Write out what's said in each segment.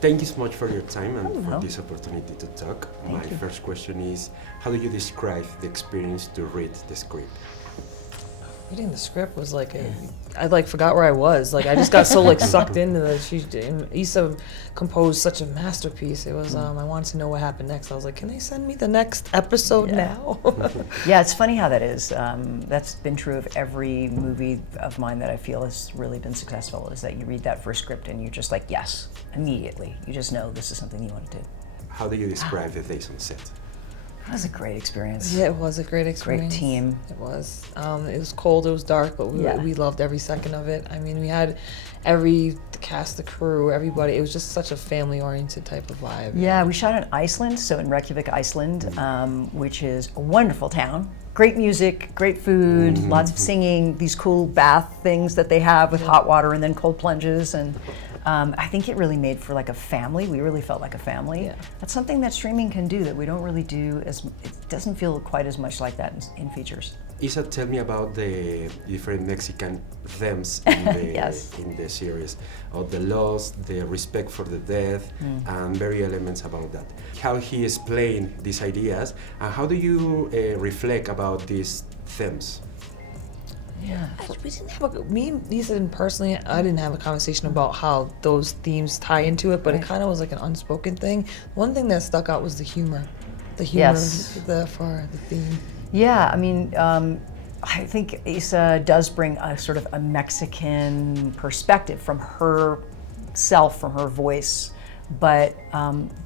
Thank you so much for your time and Oh, for no. this opportunity to talk. Thank My you. first question is, how do you describe the experience to read the script? Reading the script was like I forgot where I was. Like I just got so like sucked into the. Issa composed such a masterpiece. It was I wanted to know what happened next. I was like, can they send me the next episode now? Yeah, it's funny how that is. That's been true of every movie of mine that I feel has really been successful, is that you read that first script and you're just like, yes, immediately. You just know this is something you want to do. How do you describe the days on set? That was a great experience. Yeah, it was a great experience. Great team. It was. It was cold. It was dark, but we loved every second of it. I mean, we had the cast, the crew, everybody. It was just such a family-oriented type of vibe. Yeah, we shot in Iceland, so in Reykjavik, Iceland, which is a wonderful town. Great music, great food, lots of singing, these cool bath things that they have with hot water and then cold plunges. And I think it really made for like a family. We really felt like a family. Yeah. That's something that streaming can do that we don't really do it doesn't feel quite as much like that in features. Isa, tell me about the different Mexican themes in the, Yes. in the series, of the loss, the respect for the dead, and very elements about that. How he explained these ideas, and how do you reflect about these themes? Yeah, we didn't have me and Lisa personally, I didn't have a conversation about how those themes tie into it, but it kind of was like an unspoken thing. One thing that stuck out was the humor. The humor for the theme. Yeah, I mean, I think Issa does bring a sort of a Mexican perspective from herself, from her voice, but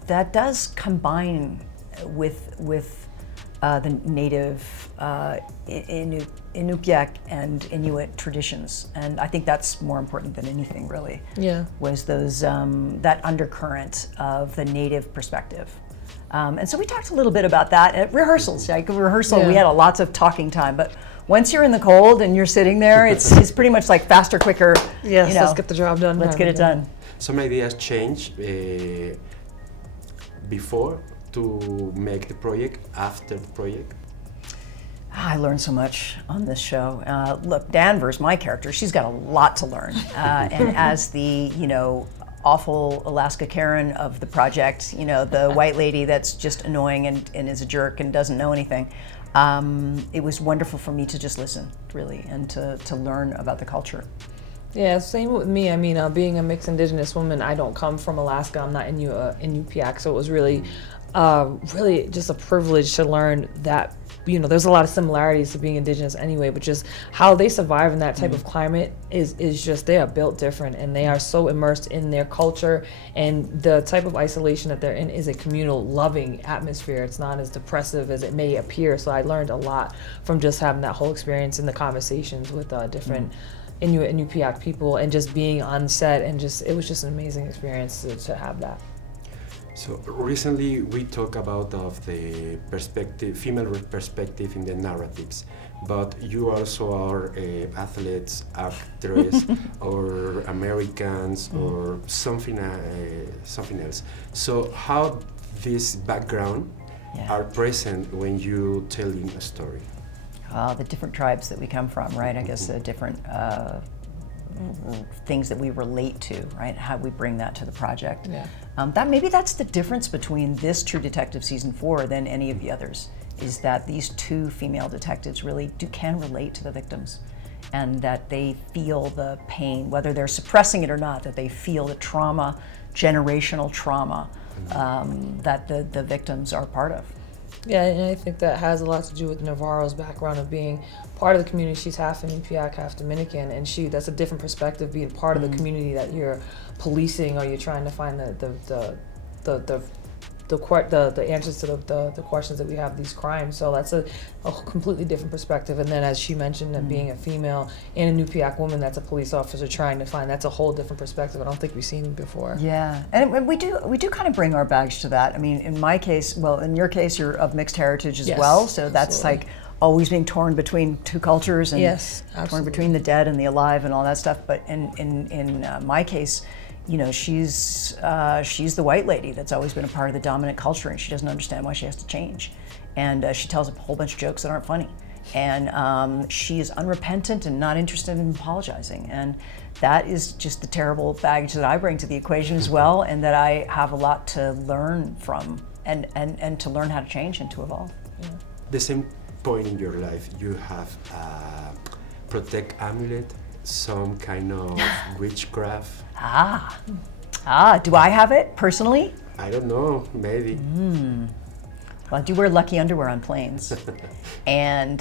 that does combine with the native Inupiaq and Inuit traditions, and I think that's more important than anything, really. Yeah. Was those that undercurrent of the native perspective. And so we talked a little bit about that at rehearsals. Like rehearsal, we had lots of talking time, but once you're in the cold and you're sitting there, it's pretty much like faster, quicker. Yes, you know, let's get the job done. Let's get it done. Some ideas change before to make the project, after the project. I learned so much on this show. Look, Danvers, my character, she's got a lot to learn. And as the, awful Alaska Karen of the project, the white lady that's just annoying and is a jerk and doesn't know anything, it was wonderful for me to just listen, really, and to learn about the culture. Yeah, same with me. I mean, being a mixed indigenous woman, I don't come from Alaska. I'm not Inupiaq, so it was really just a privilege to learn that, there's a lot of similarities to being indigenous anyway, but just how they survive in that type of climate is just, they are built different, and they are so immersed in their culture, and the type of isolation that they're in is a communal, loving atmosphere. It's not as depressive as it may appear, so I learned a lot from just having that whole experience in the conversations with different Inuit and Inupiaq people, and just being on set, and it was just an amazing experience to have that. So recently we talk about the female perspective in the narratives, but you also are athletes, actors, or Americans, or something else. So how these background are present when you telling a story? The different tribes that we come from, right? I guess different things that we relate to, right? How we bring that to the project. Yeah. That's the difference between this True Detective season 4 than any of the others, is that these two female detectives really can relate to the victims, and that they feel the pain, whether they're suppressing it or not, that they feel the trauma, generational trauma, that the victims are part of. Yeah, and I think that has a lot to do with Navarro's background of being part of the community. She's half Inupiaq, half Dominican, and that's a different perspective, being part of the community that you're policing, or you're trying to find the answers to the questions that we have, these crimes. So that's a completely different perspective. And then, as she mentioned, that being a female and a Inupiaq woman that's a police officer trying to find, that's a whole different perspective I don't think we've seen before. Yeah, and we do kind of bring our baggage to that. I mean, in my case, in your case, you're of mixed heritage as well, so that's like always being torn between two cultures, and torn between the dead and the alive and all that stuff. But in my case, she's the white lady that's always been a part of the dominant culture, and she doesn't understand why she has to change. And she tells a whole bunch of jokes that aren't funny. And she is unrepentant and not interested in apologizing. And that is just the terrible baggage that I bring to the equation as well, and that I have a lot to learn from and to learn how to change and to evolve. Yeah. The same point in your life, you have a protect amulet, some kind of witchcraft. Do I have it personally? I don't know, maybe. Well, I do wear lucky underwear on planes. And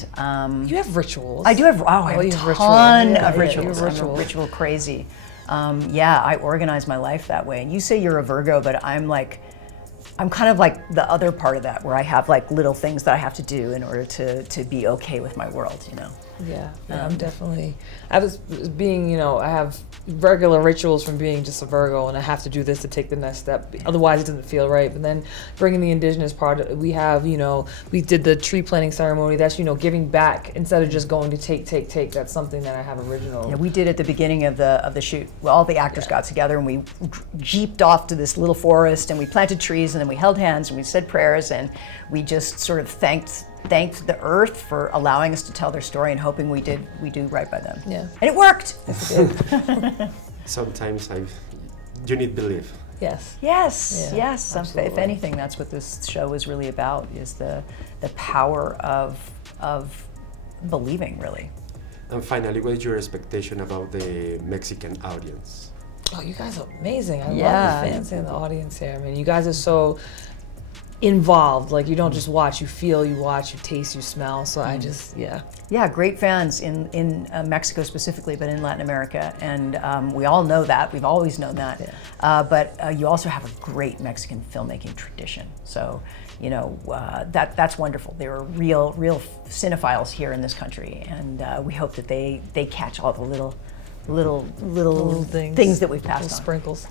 You have rituals. I do have, I have you a have ton rituals. Yeah, of yeah, rituals. you're I'm a ritual. ritual crazy. I organize my life that way. And you say you're a Virgo, but I'm kind of like the other part of that, where I have like little things that I have to do in order to be okay with my world, you know? Yeah, I'm definitely. I was being, I have regular rituals from being just a Virgo, and I have to do this to take the next step. Otherwise, it doesn't feel right. But then bringing the indigenous part, we have, we did the tree planting ceremony. That's, giving back instead of just going to take. That's something that I have original. Yeah, we did at the beginning of the shoot. Well, all the actors got together and we jeeped off to this little forest and we planted trees and then we held hands and we said prayers and we just sort of thanked the earth for allowing us to tell their story and hoping we do right by them. Yeah. And it worked. Sometimes you need belief. Yes. Yes. Yeah, If absolutely. anything, that's what this show is really about, is the power of believing, really. And finally, what is your expectation about the Mexican audience? Oh, you guys are amazing. I love Yeah. the fans and the audience here. I mean, you guys are so involved. Like, you don't just watch, you feel, you watch, you taste, you smell. So I just, Yeah, great fans in Mexico specifically, but in Latin America, and we all know that. We've always known that. Yeah. But you also have a great Mexican filmmaking tradition. So, that's wonderful. There are real cinephiles here in this country, and we hope that they catch all the little things that we've passed Little on. sprinkles.